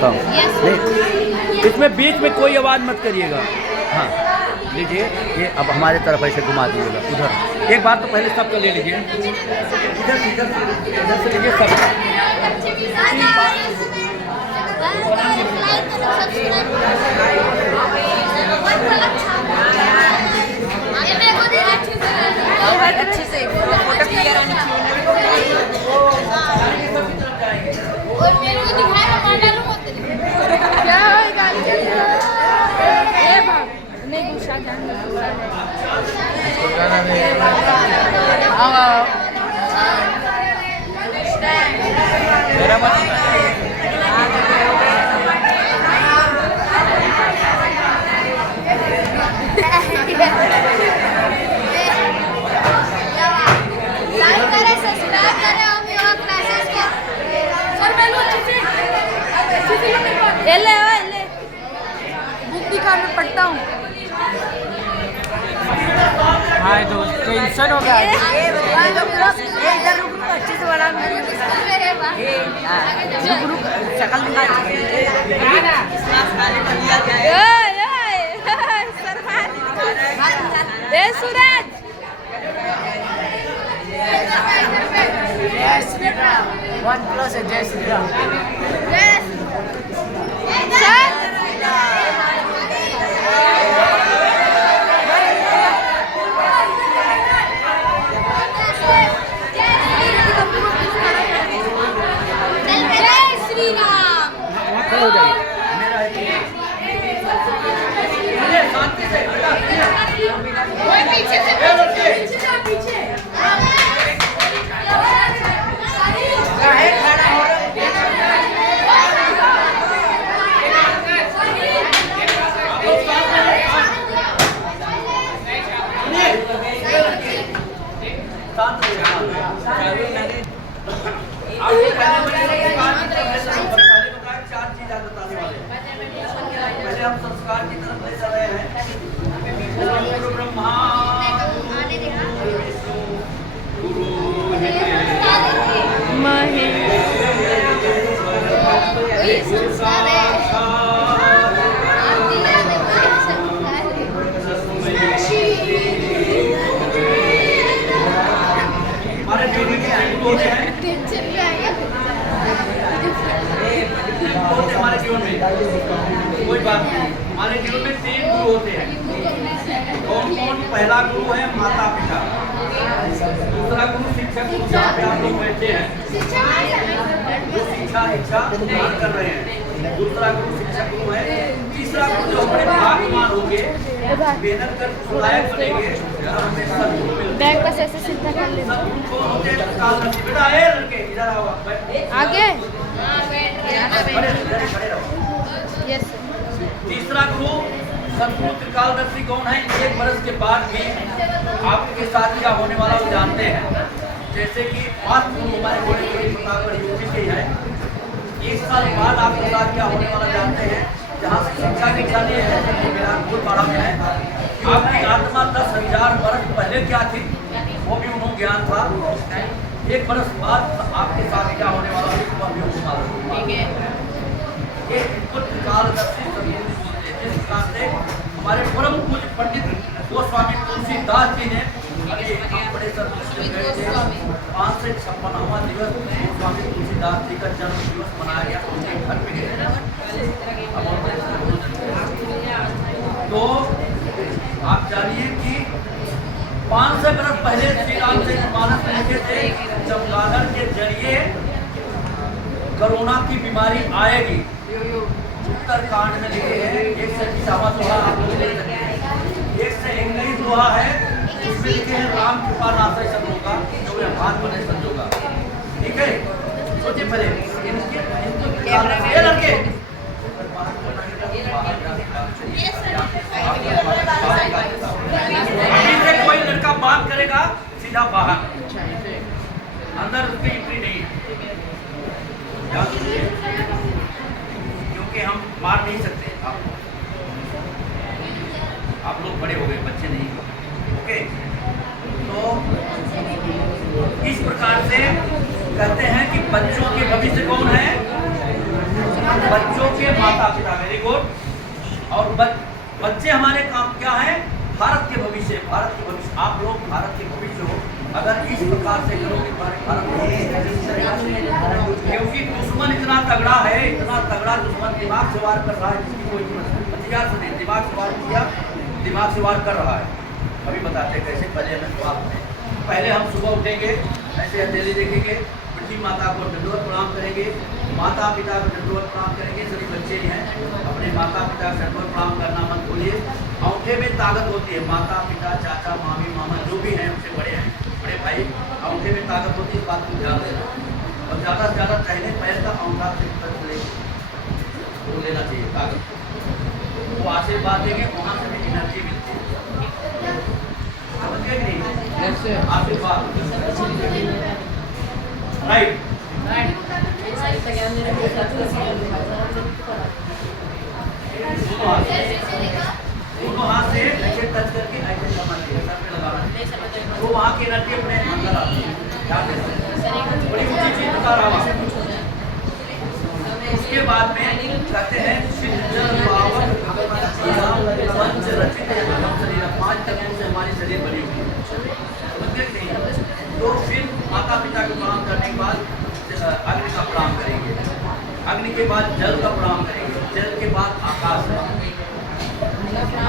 देता हूँ। नहीं, इसमें बीच में कोई आवाज़ मत करिएगा। हाँ लीजिए, ये अब हमारे तरफ ऐसे घुमा दीजिएगा उधर। एक बार तो पहले सबका ले लीजिए, इधर से लीजिए सबका। अच्छे से फोटो क्लियर आनी चाहिए। और मेरे को दिखाया मॉडल होते क्या है गाड़ी ए भाग नहीं गुस्सा जान आओ मेरा मत ले बुक दिखा, मैं पढ़ता हूँ। हाँ दोस्त टेंशन हो गया। अच्छे से बड़ा शक्ल दिखा सूरज जय श्री राम। OnePlus है जय श्री राम। पहले हम संस्कार की तरफ ले चल रहे हैं। गुरु ब्रह्मा हमारे जीवन के होते हैं, हमारे जीवन में कोई बात नहीं। हमारे जीवन में 3 गुरु होते हैं। कौन कौन? पहला गुरु है माता पिता, दूसरा गुरु शिक्षक, जहाँ पे आप लोग बैठे हैं जो शिक्षा दीक्षा प्रदान कर रहे हैं, दूसरा गुरु शिक्षक गुरु है। तीसरा गुरु जो बड़े भाग्यवान होंगे, मेहनत कर लायक बनेंगे, हमें सद्गुरु मिलते हैं। बैग बस ऐसे सीधा कर ले। सद्गुरु होते हैं काल नसीब। बेटा ए लड़के इधर आओ, आगे खड़े रहो। यस। तीसरा गुरु सद्गुरु त्रिकालदर्शी कौन है? 1 वर्ष के बाद भी आपके साथ क्या होने वाला वो जानते हैं। जैसे कि 5 गुरु हमारे बड़े बड़े प्रतापगढ़ यूपी के हैं। 1 साल बाद आपके साथ क्या होने वाला जानते हैं। जहाँ से शिक्षा दीक्षा लिए हैं विराटपुर पाड़ा में है। आपकी आत्मा 10,000 वर्ष पहले क्या थी वो भी उन्होंने ज्ञान था। 1 वर्ष बाद आपके साथ क्या होने वाला है भी उनको मालूम। ये त्रिकालदर्शी सद्गुरु बोलते हैं। जिस प्रकार से हमारे परम पूज्य पंडित गोस्वामी तुलसीदास जी ने बड़े सदगुरु 5 से 56वां दिवस गोस्वामी तुलसीदास जी का जन्म दिवस मनाया गया। उनके घर पे गए तो आप जानिए कि 500 वर्ष पहले श्री रामचंद्र मानस लिखे थे चमगादड़ के जरिए कोरोना की बीमारी आएगी। उत्तरकांड में लिखे हैं 121वां दोहा आप लोग देख सकते हैं। 121 दोहा है, उसमें लिखे हैं राम कृपा नाशय सब होगा जो हाथ बने संजोगा। ठीक है, सोचिए पहले ये लड़के कोई लड़का बात करेगा सीधा बाहर, अंदर उसकी एंट्री नहीं है। क्योंकि हम मार नहीं सकते आपको, आप लोग बड़े हो गए, बच्चे नहीं। ओके, तो इस प्रकार से कहते हैं कि बच्चों के भविष्य कौन है? बच्चों उनके माता पिता, वेरी गुड। और बच्चे हमारे काम क्या है? भारत के भविष्य, भारत के भविष्य। आप लोग भारत के भविष्य हो, अगर इस प्रकार से करोगे भारत, क्योंकि दुश्मन इतना तगड़ा है, इतना तगड़ा दुश्मन दिमाग से वार कर रहा है जिसकी कोई हथियार से नहीं, दिमाग से वार किया, दिमाग से वार कर रहा है। अभी बताते हैं कैसे। पहले हम सुबह उठेंगे, ऐसे हथेली देखेंगे, पृथ्वी माता को दंडवत प्रणाम करेंगे, माता पिता को दंडवत प्रणाम करेंगे। सभी बच्चे हैं, अपने माता पिता को दंडवत प्रणाम करना मत भूलिए। अंगूठे में ताकत होती है, माता पिता चाचा मामी मामा जो भी हैं उनसे बड़े हैं, बड़े भाई, अंगूठे में ताकत होती है, इस बात को ध्यान देना। और ज़्यादा से ज़्यादा पहले पैर का अंगूठा से वो लेना चाहिए ताकत, वो आशीर्वाद देंगे, वहाँ से भी एनर्जी मिलती है, समझ गए कि नहीं? आशीर्वाद, राइट। दोनों हाथ से ऐसे टच करके ऐसे करना चाहिए, सर पे लगाना चाहिए, तो वहाँ की एनर्जी अपने अंदर आती है। ध्यान देना, बड़ी ऊंची चीज बता रहा हूँ। उसके बाद में कहते हैं पंच रचित शरीर, 5 तत्वों से हमारी शरीर बनी हुई है, समझ गए नहीं? तो फिर माता पिता को प्रणाम करने के बाद अग्नि का प्रणाम करेंगे, अग्नि के बाद जल का प्रणाम करेंगे, जल के बाद आकाश,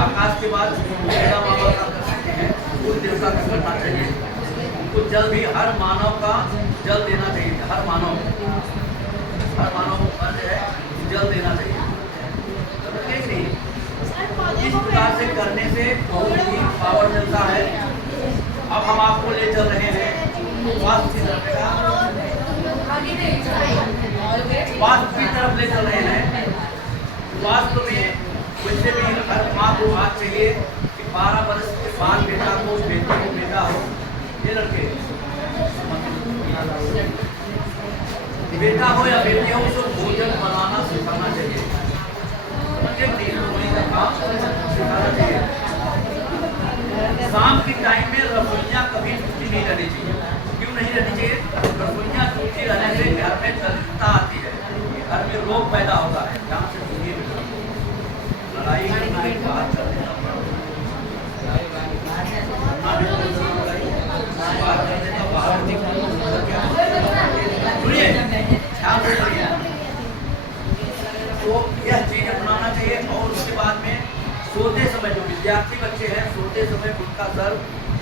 आकाश के बाद मेरा बाबा का कर सकते हैं, कुल देवता का करना चाहिए। उनको जल भी हर मानव का जल देना चाहिए, हर मानव को फर्ज है जल देना चाहिए, समझ गए? इस प्रकार से करने से बहुत ही पावर मिलता है। अब हम आपको ले चल रहे हैं स्वास्थ्य की तरफ, स्वास्थ्य की तरफ ले चल रहे हैं। स्वास्थ्य में वैसे भी हर माँ को बात चाहिए कि 12 वर्ष के बाद बेटा को, बेटी को बेटा हो, ये लड़के बेटा हो या बेटी हो, उसको भोजन बनाना सिखाना चाहिए, का काम सिखाना चाहिए। शाम के टाइम में रसोइयाँ कभी छुट्टी नहीं रहनी चाहिए। क्यों नहीं रहनी चाहिए? रसोइयाँ छुट्टी रहने से घर में दरिद्रता आती है, घर में रोग पैदा होता है। जहाँ से सुनिए लड़ाई बात कर देना, तो यह चीज अपनाना चाहिए। और उसके बाद में सोते समय जो विद्यार्थी बच्चे हैं, सोते समय उनका सर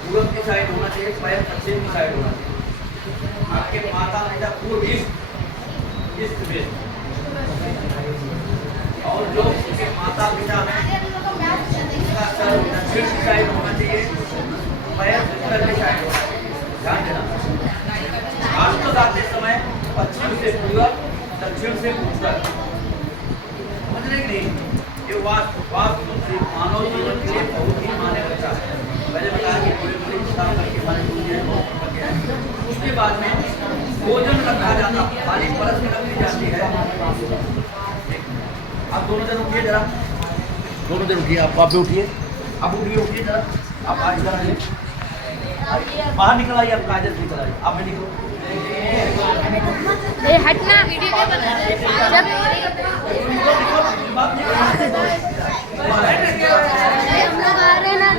पूरब की साइड होना चाहिए, पैर पश्चिम की साइड होना चाहिए। आपके माता पिता पूर्व ईस्ट में, और जो उनके माता पिता हैं उनका सर दक्षिण की साइड होना चाहिए, पैर उत्तर की साइड होना चाहिए। ध्यान देना, हाथ लगाते समय पश्चिम से पूरब, दक्षिण से उत्तर, समझ रहे कि नहीं? ये वास्तु मानव जीवन के लिए बहुत ही मायने रखता है। मैंने बताया कि पूरे पूरे किताब करके हमारे गुरु हैं। उसके बाद में भोजन रखा जाता, खाली परस में रखी जाती है। आप दोनों जन उठिए जरा, दोनों जन उठिए, आप भी उठिए, आप उठिए जरा, आप आज जरा बाहर निकल आइए, आप काजल निकल आइए, आप भी निकलो। ये हटना वीडियो क्या बना रहे हम लोग आ रहे हैं ना।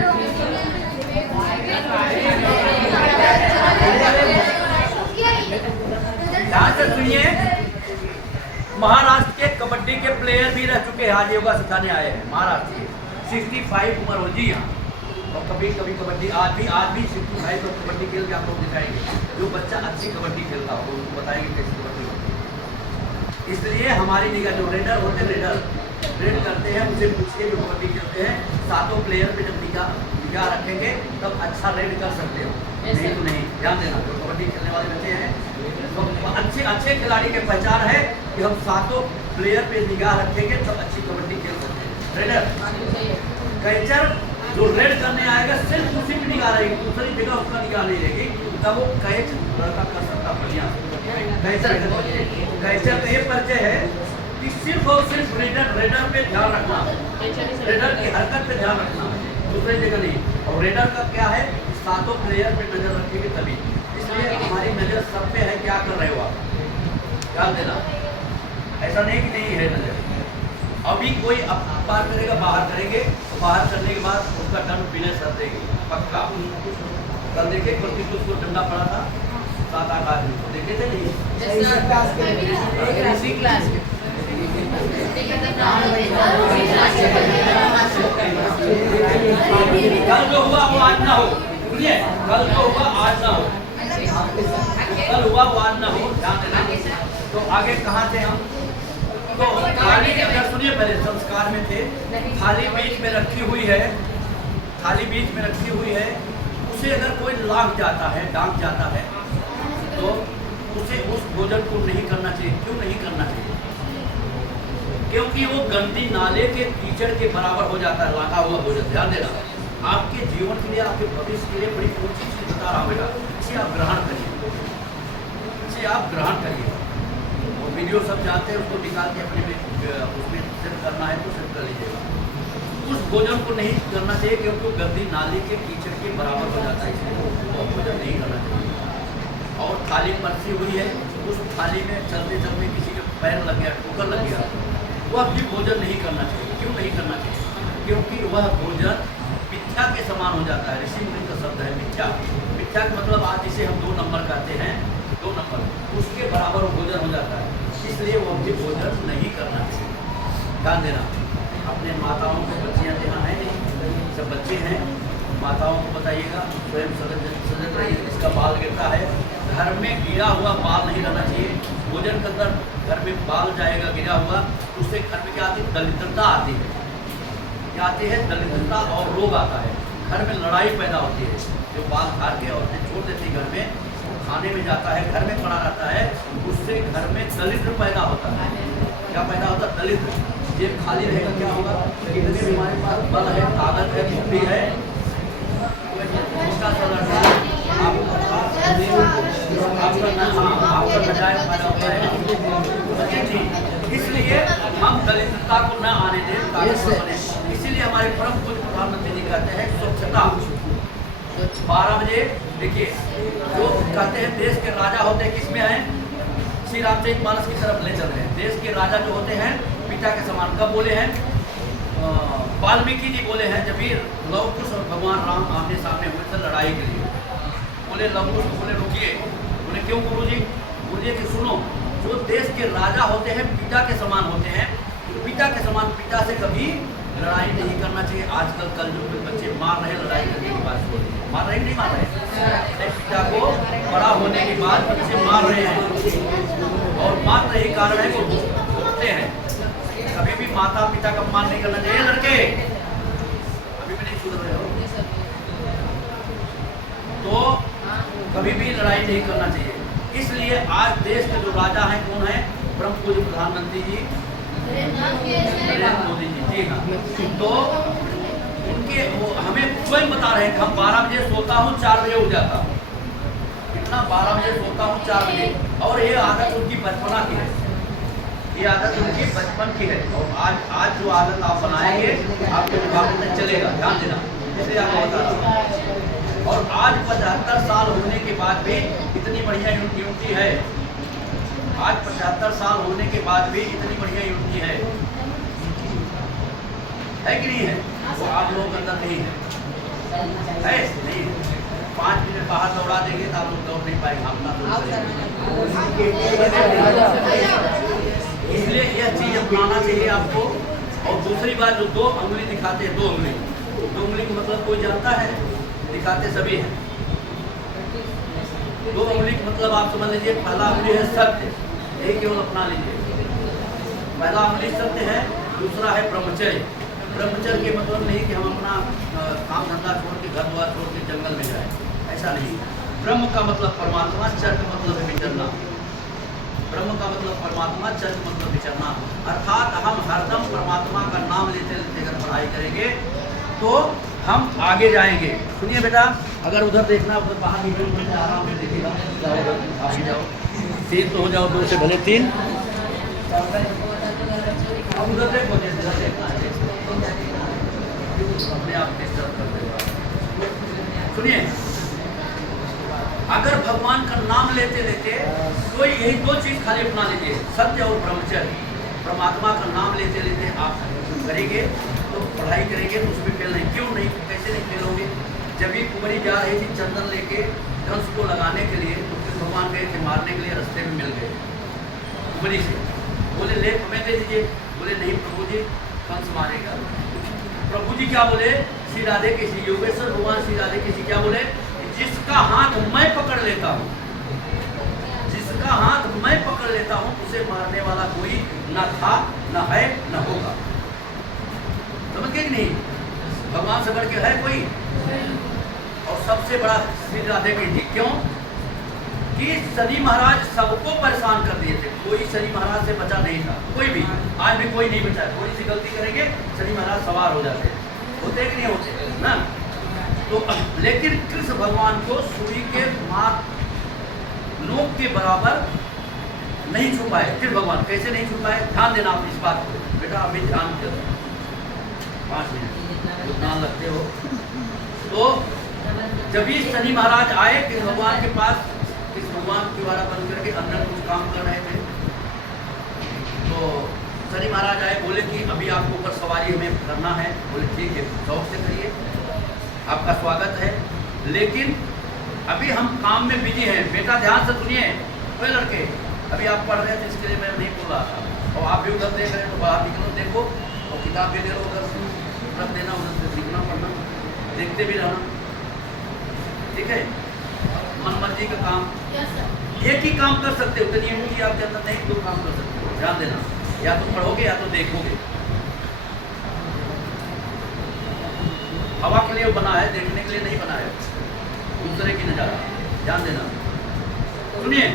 ध्यान से सुनिए, महाराष्ट्र के कबड्डी के प्लेयर भी रह चुके हैं, आज योगा सिखाने आए हैं महाराष्ट्र के। 65 उम्र हो जी यहाँ, और कभी कबड्डी आज भी 65 लोग कबड्डी खेल के आप लोग दिखाएंगे। जो बच्चा अच्छी कबड्डी खेलता हो उनको बताएंगे कैसे कबड्डी होती है। इसलिए हमारी निगाह जो रेडर होते हैं, रेड करते हैं, उनसे पूछ के जो कबड्डी खेलते हैं, 7 प्लेयर पे जब निगाह रखेंगे तब अच्छा रेड कर सकते हो, नहीं तो नहीं। ध्यान देना, जो कबड्डी खेलने वाले बच्चे हैं तो अच्छे खिलाड़ी की पहचान है कि हम 7 प्लेयर पे निगाह रखेंगे तब अच्छी कबड्डी खेल सकते हैं। रेडर कैचर जो रेड करने आएगा सिर्फ उसी पे निगाह रहेगी, दूसरी जगह उसका निगाह नहीं रहेगी, तब वो कैच लड़का कर सकता बढ़िया। कैचर का ये परिचय है कि सिर्फ और सिर्फ रेडर पे ध्यान रखना, रेडर की हरकत पे ध्यान रखना, दूसरी जगह नहीं। और रेडर का क्या है, 7 प्लेयर पे नजर रखेंगे तभी। इसलिए हमारी नजर सब पे है, क्या कर रहे हो आप, ध्यान देना। ऐसा नहीं कि नहीं है नजर, अभी कोई अब पार करेगा, बाहर करेंगे, बाहर करने के बाद उसका दंड विनय सर देंगे पक्का। कल देखे प्रतिष्ठित उसको डंडा पड़ा था 7-8 आदमी को, देखे थे नहीं? इसी क्लास में कल जो हुआ वो आज ना हो, सुनिए, कल जो हुआ आज ना हो, कल हुआ वो आज ना हो, ध्यान देना। तो आगे कहाँ थे हम? तो थाली, अगर सुनिए पहले संस्कार में थे, थाली बीच में रखी हुई है, थाली बीच में रखी हुई है, उसे अगर कोई लाग जाता है, डांक जाता है, तो उसे उस भोजन को नहीं करना चाहिए। क्यों नहीं करना चाहिए? क्योंकि वो गंदी नाले के कीचड़ के बराबर हो जाता है लागा हुआ भोजन। ध्यान देना, आपके जीवन के लिए, आपके भविष्य के लिए बड़ी ऊंची चीज बता रहा हूँ बेटा, इसे आप ग्रहण करिए, इसे आप ग्रहण करिए। वो वीडियो सब चाहते हैं, उसको निकाल के अपने में उसमें सेट करना है तो सेट कर लीजिएगा। उस भोजन को नहीं करना चाहिए क्योंकि वो गंदी नाली के कीचड़ के बराबर हो जाता है, इसलिए वो भोजन नहीं करना चाहिए। और थाली परसी हुई है, उस थाली में चलते चलते किसी के पैर लग गया, ठोकर लग गया, वह भी भोजन नहीं करना चाहिए। क्यों नहीं करना चाहिए? क्योंकि वह भोजन मिथ्या के समान हो जाता है। ऋषि मुनि का शब्द है मिथ्या। मिथ्या का मतलब आज जिसे हम 2 नंबर कहते हैं, 2 नंबर, उसके बराबर वो भोजन हो जाता है, इसलिए वो भी भोजन नहीं करना चाहिए। ध्यान देना, अपने माताओं को, बच्चियाँ यहाँ हैं, सब बच्चे हैं, माताओं को बताइएगा, स्वयं सजग रहिए। इसका बाल गिरता है, घर में गिरा हुआ बाल नहीं रहना चाहिए। भोजन के अंदर घर में बाल जाएगा गिरा हुआ, उससे घर में क्या आती है? दरिद्रता आती है। क्या आती है? दरिद्रता और रोग आता है। घर में लड़ाई पैदा होती है। जो बाल झाड़ के औरतें छोड़ देती घर में, खाने में जाता है, घर में पड़ा रहता है, उससे घर में दरिद्र पैदा होता है। क्या पैदा होता है? दरिद्र। जेब खाली रहेगा, क्या होगा? कितने भी हमारे पास बल है, ताकत है, बुद्धि है, आपका बजाय पैदा होता है। इसलिए हम दलितता को न आने दें, इसीलिए हमारे परम पूज्य प्रधानमंत्री जी कहते हैं स्वच्छता। 12 बजे देखिए, जो कहते हैं देश के राजा होते हैं किसमें हैं? श्री रामचरितमानस की तरफ ले चल रहे हैं। देश के राजा जो होते हैं पिता के समान। कब बोले हैं? वाल्मीकि जी बोले हैं, जब भी लव कुश और भगवान राम आमने सामने हुए थे लड़ाई के लिए। बोले लव कुश को बोले रुकिए, बोले क्यों गुरु जी? बोलिए कि सुनो, जो देश के राजा होते हैं पिता के समान होते हैं, पिता के समान, पिता से कभी लड़ाई नहीं करना चाहिए। आजकल कल जो बच्चे मार रहे, लड़ाई करने के बाद मार रहे नहीं मार रहे, पिता को बड़ा होने के बाद बच्चे मार रहे हैं, और मात्र यही कारण है वो भुगतते हैं। कभी भी माता पिता का अपमान नहीं करना चाहिए। लड़के अभी भी नहीं सुधर रहे हो तो कभी भी लड़ाई नहीं करना चाहिए। इसलिए आज देश के जो राजा हैं कौन है? परम पूज्य प्रधानमंत्री जी नरेंद्र मोदी जी। जी हाँ, तो उनके वो हमें स्वयं बता रहे हैं कि हम 12 बजे सोता हूँ, 4 बजे उठ जाता हूँ। कितना? 12 बजे सोता हूँ, 4 बजे। और ये आदत उनकी बचपना की है, ये आदत उनकी बचपन की है। और आज जो आदत आप बनाएंगे आपके मुकाबले में चलेगा। ध्यान देना, इसलिए आपको बता रहा हूँ। और आज 75 साल होने के बाद भी इतनी बढ़िया यूनिटी है। आज 75 साल होने के बाद भी इतनी बढ़िया यूनिटी है कि नहीं है? वो आप लोगों के अंदर नहीं है, नहीं। 5 मिनट बाहर दौड़ा देंगे तो आप लोग दौड़ नहीं पाएंगे, हम ना। इसलिए यह चीज अपनाना चाहिए आपको। और दूसरी बात, जो 2 उंगली दिखाते हैं, 2 उंगली का मतलब कोई जानता है? दिखाते सभी हैं। 2 उंगली का मतलब आप समझ लीजिए, पहला उंगली है सत्य, यही केवल अपना लीजिए। पहला उंगली सत्य है, दूसरा है ब्रह्मचर्य। ब्रह्मचर्य के मतलब नहीं कि हम अपना काम धंधा छोड़ के, घर द्वार छोड़ के जंगल में जाए, ऐसा नहीं। ब्रह्म का मतलब परमात्मा, चर्य का मतलब है विचरना। ब्रह्म का मतलब परमात्मा, चर्य का मतलब विचरना। अर्थात हम हरदम परमात्मा का नाम लेते लेते अगर पढ़ाई करेंगे तो हम आगे जाएंगे। सुनिए बेटा, अगर उधर देखना, उधर बाहर निकल आराम से देखिएगा, आगे जाओ, 3 तो हो जाओ, 2 से भले 3। अब उधर देखो, देखना है, अपने आप डिस्टर्ब कर देगा। सुनिए, अगर भगवान का नाम लेते लेते कोई यही 2 चीज खाली अपना लीजिए, सत्य और ब्रह्मचर्य। परमात्मा का नाम लेते लेते आप करेंगे तो पढ़ाई करेंगे तो उसमें फेल नहीं। क्यों नहीं, कैसे नहीं फेल होंगे? जब भी कुंवरी जा रही थी चंदन लेके कंस को लगाने के लिए, तो फिर भगवान गए थे मारने के लिए, रास्ते में मिल गए कुंवरी से। बोले ले हमें दे दीजिए। बोले नहीं प्रभु जी, कंस मारेगा। प्रभु जी क्या बोले? श्री राधे कृष्ण, योगेश्वर भगवान श्री राधे कृष्ण क्या बोले? जिसका हाथ मैं पकड़ लेता हूँ, जिसका हाथ मैं पकड़ लेता हूँ, उसे मारने वाला कोई न था, न है, न होगा। समझ गए कि नहीं? भगवान से बढ़ के है कोई? और सबसे बड़ा श्री राधे कृष्ण। क्यों कि शनि महाराज सबको परेशान कर दिए थे, कोई शनि महाराज से बचा नहीं था, कोई भी। आज भी कोई नहीं बचा है। थोड़ी सी गलती करेंगे शनि महाराज सवार हो जाते हैं, होते कि नहीं होते ना? तो लेकिन कृष्ण भगवान को सुई के नोक के बराबर नहीं छुपाए। कृष्ण भगवान कैसे नहीं छुपाए? ध्यान देना आप इस बात को बेटा, अभी ध्यान दो। 5 मिनट ध्यान रखते हो तो जब भी शनि महाराज आए कृष्ण भगवान के पास, कृष्ण भगवान के द्वारा बंद करके अंदर कुछ काम कर रहे थे, तो शनि महाराज आए, बोले कि अभी आपको ऊपर सवारी हमें करना है। बोले ठीक है, शौक से करिए, आपका स्वागत है, लेकिन अभी हम काम में बिजी हैं। बेटा ध्यान से सुनिए, कोई लड़के अभी आप पढ़ रहे थे, इसके लिए मैं नहीं बोल रहा था। और आप भी उधर देख रहे हैं तो बाहर निकलो, देखो और किताब भी ले लो, उधर उधर देना, उधर से सीखना पढ़ना, देखते भी रहना, ठीक है? मन मर्जी का काम, एक ही काम कर सकते हो, उतनी एनर्जी आपके अंदर नहीं, 2 काम कर सकते हो। ध्यान देना, या तो पढ़ोगे या तो देखोगे। हवा के लिए बना है, देखने के लिए नहीं बना है, दूसरे की नजारा। ध्यान देना, सुनिए।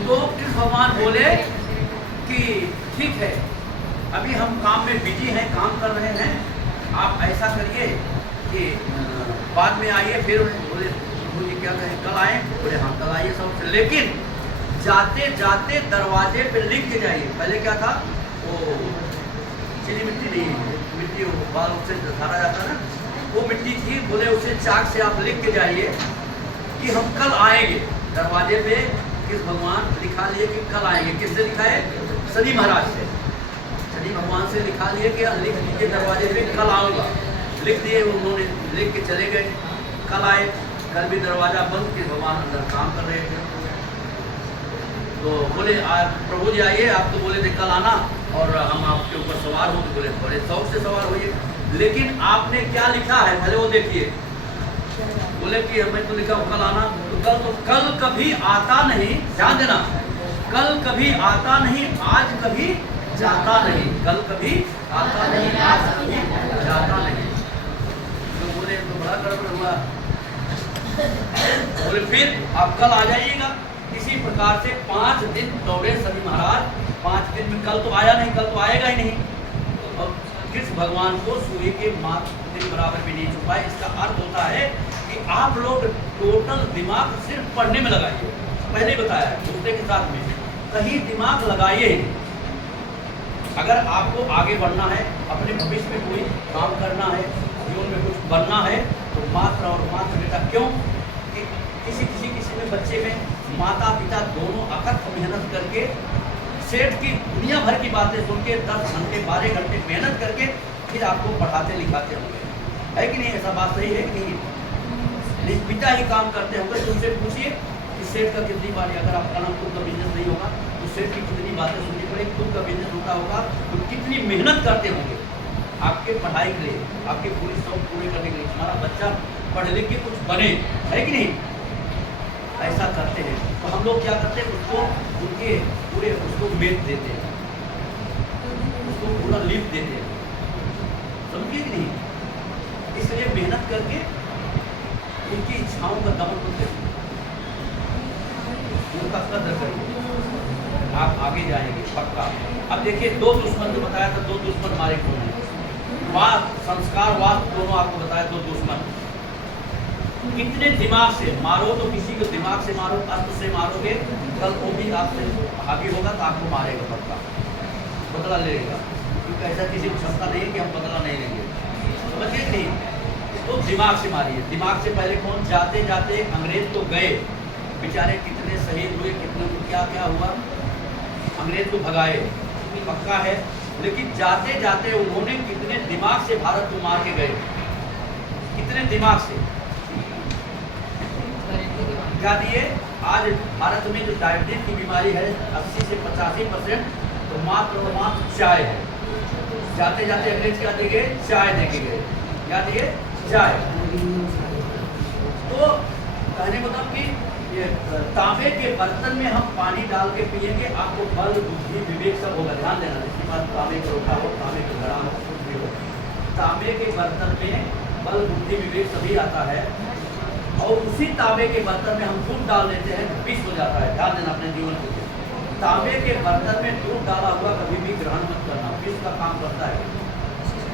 तो कृष्ण भगवान बोले कि ठीक है, अभी हम काम में बिजी हैं, काम कर रहे हैं, आप ऐसा करिए कि बाद में आइए। फिर बोले मुझे क्या कहें, कल आए? बोले हाँ कल आइए सब, लेकिन जाते जाते दरवाजे पे लिख के जाइए। पहले क्या था, वो चीनी मिट्टी नहीं, मिट्टी बाल से धारा जाता ना, वो मिट्टी थी। बोले उसे चाक से आप लिख के जाइए कि हम कल आएंगे। दरवाजे पे किस भगवान लिखा लिए कि कल आएंगे। किससे लिखा है? शनि महाराज से, शनि भगवान से लिखा लिए कि लिख लीजिए दरवाजे पे कल आऊँगा। लिख दिए, उन्होंने लिख के चले गए। कल आए, कल भी दरवाजा बंद, कि भगवान अंदर काम कर रहे थे। तो बोले प्रभु जी आइए, आप तो बोले थे कल आना और हम आपके ऊपर सवार होंगे। बोले बड़े शौक से सवार होइए, लेकिन आपने क्या लिखा है पहले वो देखिए। बोले कि हमें तो लिखा कल आना, तो कल कभी आता नहीं। ध्यान देना, कल कभी आता नहीं, आज कभी जाता नहीं। कल कभी आता नहीं, आज कभी जाता नहीं। तो बोले तो बड़ा गड़बड़ हुआ। बोले फिर आप कल आ जाइएगा। इसी प्रकार से 5 दिन दौड़े शनि महाराज। 5 दिन में, कल तो आया नहीं, कल तो आएगा ही नहीं। और कृष्ण भगवान को सुई के माथ दिन बराबर भी नहीं छुपाए। इसका अर्थ होता है कि आप लोग टोटल दिमाग सिर्फ पढ़ने में लगाइए। पहले बताया है दूसरे के साथ में, कहीं दिमाग लगाइए। अगर आपको आगे बढ़ना है, अपने भविष्य में कोई काम करना है, जीवन में कुछ बनना है, तो मात्र और मात्र बेटा, क्यों कि किसी में बच्चे में माता पिता दोनों अथक मेहनत करके सेठ की दुनिया भर की बातें सुन के 10 घंटे 12 घंटे मेहनत करके फिर आपको पढ़ाते लिखाते होंगे, है कि नहीं? ऐसा बात सही है कि नहीं? पिता ही काम करते होंगे। तुमसे पूछिए कि सेठ का कितनी बार, अगर आपका नाम खुद का बिजनेस नहीं होगा तो सेठ की कितनी बातें सुननी पड़ेगी। खुद का बिजनेस होता होगा तो कितनी मेहनत करते होंगे आपके पढ़ाई के लिए, आपके पूरी शौक पूरे करने के लिए, हमारा बच्चा पढ़ लिख के कुछ बने, है कि नहीं? ऐसा करते हैं। तो हम लोग क्या करते हैं, उसको उनके पूरे उसको मेट देते हैं, उसको पूरा लिप देते हैं, समझिए कि नहीं? इसलिए मेहनत करके उनकी इच्छाओं का दमन मत करिए, उनका कदर करिए, आप आगे जाएंगे पक्का। अब देखिए 2 दुश्मन जो बताया था, 2 दुश्मन हमारे कौन है? वास्त, संस्कार, वास्त दोनों आपको बताया, 2 दुश्मन। कितने दिमाग से मारो, तो किसी को दिमाग से मारो, अस्त्र से मारोगे, कल वो भी आपसे हावी होगा तो आपको मारेगा पक्का, बदला लेगा। क्योंकि ऐसा किसी को क्षमता नहीं है कि हम बदला नहीं लेंगे, समझिए नहीं? तो दिमाग से मारिए। दिमाग से पहले कौन? जाते जाते अंग्रेज तो गए बेचारे, कितने शहीद हुए, कितने को क्या क्या हुआ, अंग्रेज को भगाए। पक्का है, लेकिन जाते जाते उन्होंने कितने दिमाग से भारत को मार के गए, कितने दिमाग से। क्या दिए? आज भारत में जो डायबिटीज की बीमारी है 80 से 85%, तो मात्र और मात्र चाय है। जाते जाते अंग्रेज क्या देंगे? चाय देंगे गए। क्या दिए? चाय। तो कहने मतलब कि ये तांबे के बर्तन में हम पानी डाल के पिएंगे, आपको बल बुद्धि विवेक सब होगा। ध्यान देना, जिसके पास तांबे का लोटा हो, तांबे का घड़ा हो, कुछ भी हो, तांबे के बर्तन में बल बुद्धि विवेक सभी आता है। और उसी तांबे के बर्तन में हम दूध डाल देते हैं, विष हो जाता है। ध्यान देना अपने जीवन को। तांबे के बर्तन में दूध डाला हुआ कभी भी ग्रहण मत करना, विष का काम करता है।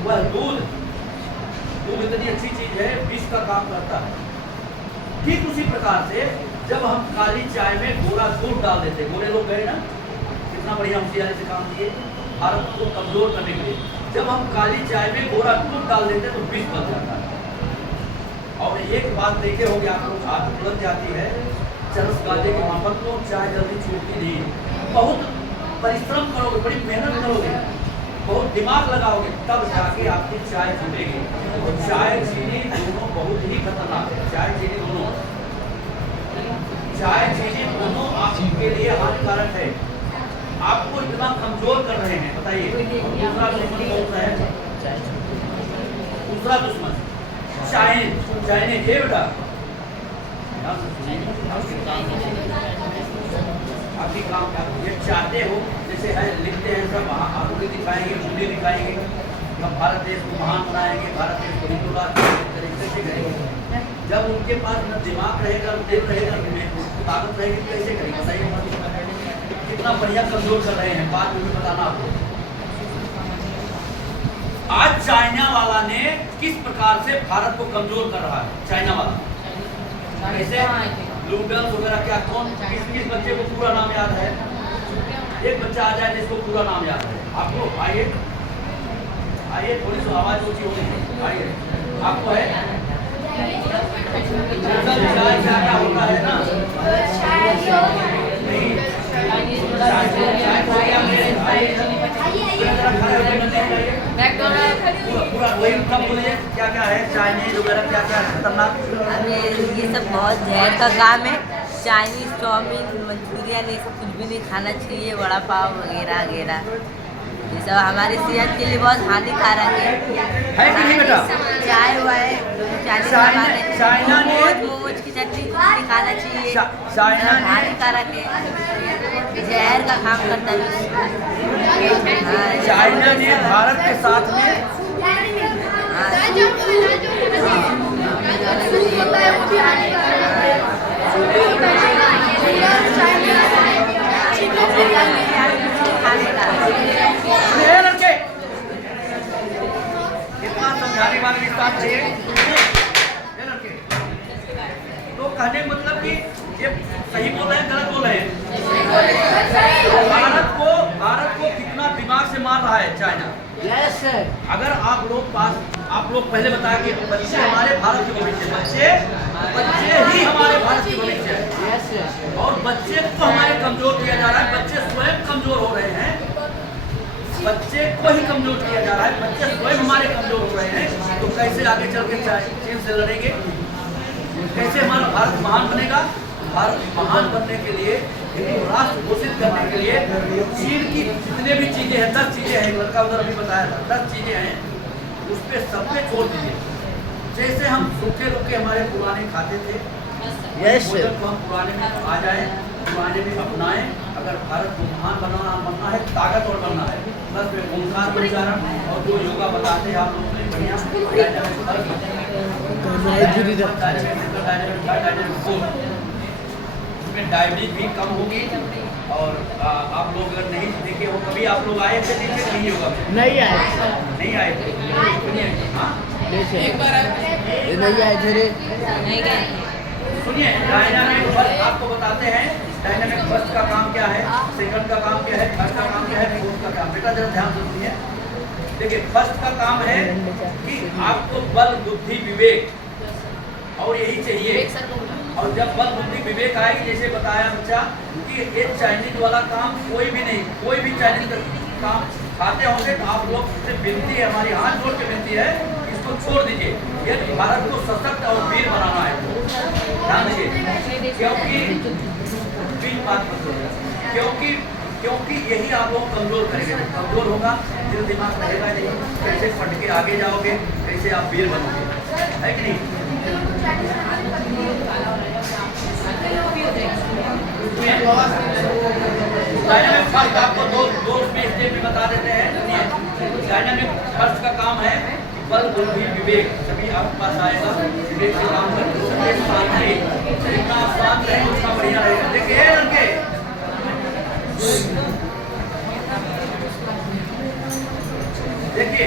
वह दूध इतनी अच्छी चीज है, विष का काम करता है। ठीक उसी प्रकार से जब हम काली चाय में गोरा दूध डाल देते, गोरे लोग गए ना, कितना बढ़िया होशियारी से काम किए भारत को कमजोर करने के लिए। जब हम काली चाय में गोरा दूध डाल देते तो विष बन जाता है। और एक बात देखे होंगे आप लोग, आदत लग जाती है चरस गाले के माफक को, चाय जल्दी छूटती नहीं। बहुत परिश्रम करोगे, बड़ी मेहनत करोगे, बहुत दिमाग लगाओगे, तब जाके आपकी चाय छूटेगी। तो चाय चीनी दोनों बहुत ही खतरनाक है। चाय चीनी दोनों आपके लिए हानिकारक है, आपको इतना कमजोर कर रहे हैं। बताइए दूसरा दुश्मन कौन सा है? दूसरा दुश्मन चाइनीज है बेटा। आपकी काम क्या ये चाहते हो, जैसे है लिखते हैं सब आंखें दिखाएंगे, मुंडी दिखाएंगे, हम भारत देश को महान बनाएंगे, भारत देश को हिंदू राष्ट्र तरीके से करेंगे। जब उनके पास न दिमाग रहेगा, न दिल रहेगा, ताकत रहेगी, कैसे करेंगे? बताइए कितना बढ़िया कमजोर कर रहे हैं। बात मुझे बताना आपको। आज चाइना वाला ने किस प्रकार से भारत को कमजोर कर रहा है? चाइना वाला कैसे? नूडल्स वगैरह क्या, कौन किस बच्चे को पूरा नाम याद है? एक बच्चा आ जाए जिसको पूरा नाम याद है आपको। आइए थोड़ी सी आवाज ऊंची हो गई। आइए, आपको है क्या क्या होता है ना? पूरा वही बोलिए, क्या क्या है चाइनीज वगैरह, क्या क्या खतरनाक? ये सब बहुत जहर का काम है। चाइनीज, चाउमीन, मंचूरियन, ये सब कुछ भी नहीं खाना चाहिए। वड़ा पाव वगैरह वगैरह ये सब हमारी सेहत के लिए बहुत हानिकारक है कि नहीं बेटा? चाय वाय चाइना ने मोमोज की चटनी कुछ नहीं खाना चाहिए। चाइना ने हानिकारक है, जहर का काम करता है। चाइना ने भारत के साथ में लड़के कितना समझाने वाले भी बात चाहिए लड़के। तो कहने का मतलब कि ये सही बोल रहे हैं, गलत बोल रहे हैं? भारत को कितना दिमाग से मार रहा है चाइना। Yes sir. अगर आप लोग पहले बताया कि बच्चे हमारे भारत के भविष्य, बच्चे ही हमारे भारत के भविष्य है। Yes sir. और बच्चे को हमारे कमजोर किया जा रहा है, बच्चे स्वयं कमजोर हो रहे हैं, बच्चे को ही कमजोर किया जा रहा है, बच्चे स्वयं हमारे कमजोर हो रहे हैं। तो कैसे आगे चल के चीन से लड़ेंगे? कैसे हमारा भारत महान बनेगा? भारत महान बनने के लिए, हिंदू राष्ट्र घोषित करने के लिए चीन की जितने भी चीजें हैं, 10 चीजें हैं, लड़का उधर अभी बताया था, 10 चीजें हैं, उस पर सब पे छोड़ दीजिए। जैसे हम सूखे रुखे हमारे पुराने खाते थे, भोजन को हम पुराने में आ जाए, पुराने में अपनाएं। अगर भारत को महान बनना है, ताकतवर बनना है, बस में ओंकार उच्चारण और जो योगा बताते हैं आप लोगों ने बढ़िया उसमें डायबिटीज भी कम होगी। और आप लोग अगर नहीं देखे हो, कभी आप लोग आए थे नीचे? नहीं होगा, नहीं आए थे। हाँ एक बार नहीं आए थे रे। सुनिए, डायनामिक फर्स्ट आपको बताते हैं। डायनामिक फर्स्ट का काम क्या है, सेकंड का काम क्या है, थर्ड का काम क्या है, फोर्थ का काम। बेटा जरा ध्यान से सुनिए। देखिए, फर्स्ट का काम है कि आपको बल बुद्धि विवेक और यही चाहिए। और जब बल बुद्धि विवेक आएगी, जैसे बताया बच्चा कि ये चाइनीज वाला काम कोई भी नहीं, कोई भी चाइनीज काम खाते होंगे तो आप लोग से विनती है, हमारी हाथ जोड़ के विनती है, इसको छोड़ दीजिए। ये भारत को सशक्त और वीर बनाना है, ध्यान दीजिए। क्योंकि यही आप लोग कमजोर करेंगे। कमजोर होगा दिल दिमाग रहेगा नहीं, कैसे पढ़ के आगे जाओगे, कैसे आप वीर बनोगे, है कि नहीं? डायनामिक फर्स्ट आपको दो स्टेप में बता देते हैं। डायनामिक फर्स्ट का काम है बल बुद्धि विवेक सभी आपके पास आएगा। विवेक से काम करते हैं, शांत रहिए, जितना आप शांत रहें उतना बढ़िया रहेगा। देखिए लड़के, देखिए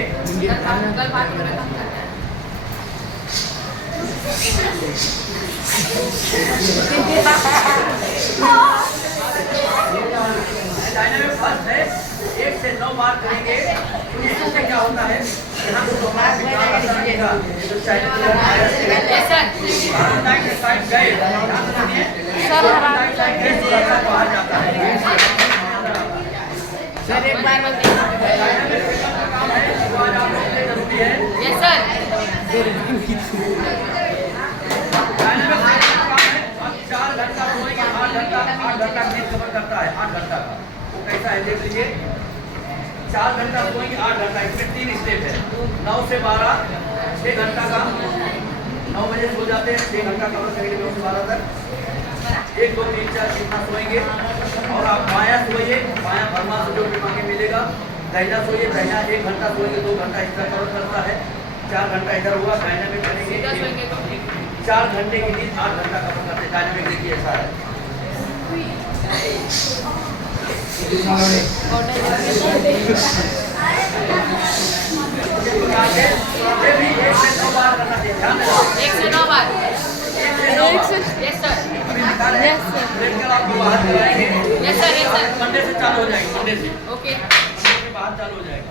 डायनामिक फर्स्ट है, 1 से 9 बार करेंगे। इससे क्या होता है, यहाँ तो हमारा विचार आता रहेगा। जो चाइनीज साइड गए, बाहर जाता है। सर एक बार काम है, आज आप लोग के लिए जरूरी है। Yes sir. डायनामिक साइड का काम है, हम 4 घंटा सोएंगे, 8 घंटा नींद कवर करता है, 8 घंटा का। वो कैसा है देख लीजिए, 4 घंटा सोएंगे, 8 घंटा, इसमें 3 स्टेप है। 9 से 12 6 घंटा का, 9 बजे सो जाते हैं, 6 घंटा कवर करेंगे 9 से 12 तक। 1 2 3 4 जितना सोएंगे। और आप बायां सोइए, बायां भरमा से जो भी मांगे मिलेगा। दाहिना सोइए, दाहिना 1 घंटा सोएंगे, 2 घंटा इसका कवर करता है। 4 घंटा इधर हुआ, दाहिना में करेंगे 4 घंटे की नींद, 8 घंटा कवर करते हैं। डायनामिक देखिए ऐसा है। ये भी 1 से 9 बार करना चाहिए, ध्यान देना। 1 से 9 बार। 1 से 9 बार। Yes sir. अभी दिखा रहे हैं, लेकर आपको बाहर कराएंगे। Yes sir, yes sir. Monday से चालू हो जाएगी, मंडे से ओके। बाहर चालू हो जाएगा।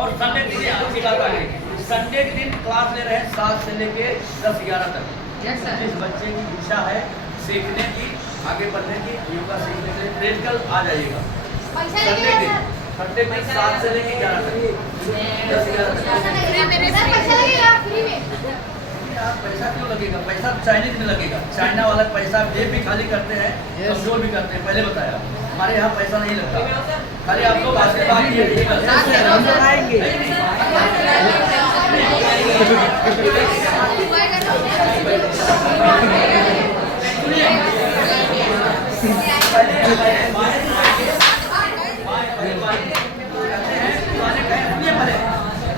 और संडे के दिन आपकी बात आ गई, संडे के दिन क्लास ले रहे हैं 7 से लेके 10-11 तक। Yes sir. जिस बच्चे की इच्छा है सीखने की, आगे बढ़ने की, योगा सीखने के लिए प्रैक्टिकल आ जाइएगा। संडे के दिन 7 से लेके 11 तक, 10-11 तक। यार पैसा क्यों लगेगा? पैसा चाइनीज में लगेगा। चाइना वाला पैसा जेब भी खाली करते हैं, कमजोर भी करते हैं। पहले बताया, हमारे यहाँ पैसा नहीं लगता, खाली आप लोग आशीर्वाद कीजिएगा।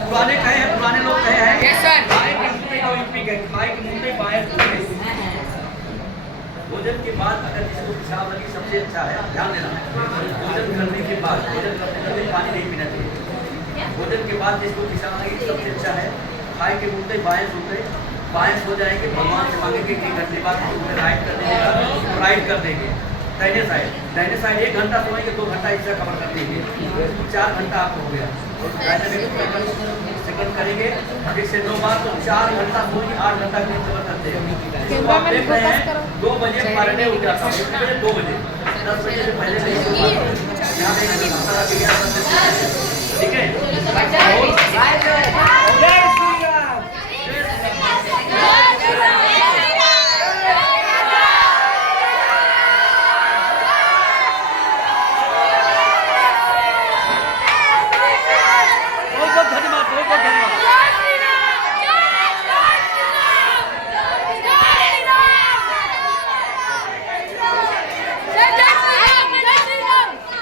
पुराने लोग कहे हैं भोजन के बाद अगर जिसको पेशाब लगी सबसे अच्छा है, ध्यान देना, भोजन करने के बाद, भोजन करते पानी नहीं पीना चाहिए। भोजन के बाद जिसको पेशाब लगी सबसे अच्छा है, खाए के मुँह बाएं सोते, बाएं सो जाएंगे, भगवान से मांगेंगे कि 1 घंटे बाद राइट कर देंगे, राइट कर देंगे। दाहिने साइड 1 घंटा सोएंगे, 2 घंटा इसका कवर कर देंगे, 4 घंटा आपको हो गया। और सेकंड करेंगे 1 से 9 बार, तो 4 घंटा सोएंगे, 8 घंटा कवर करते हैं। आप देख रहे हैं 2 बजे पर डे उठ जाता हूँ, 2 बजे 10 बजे से पहले नहीं। यहाँ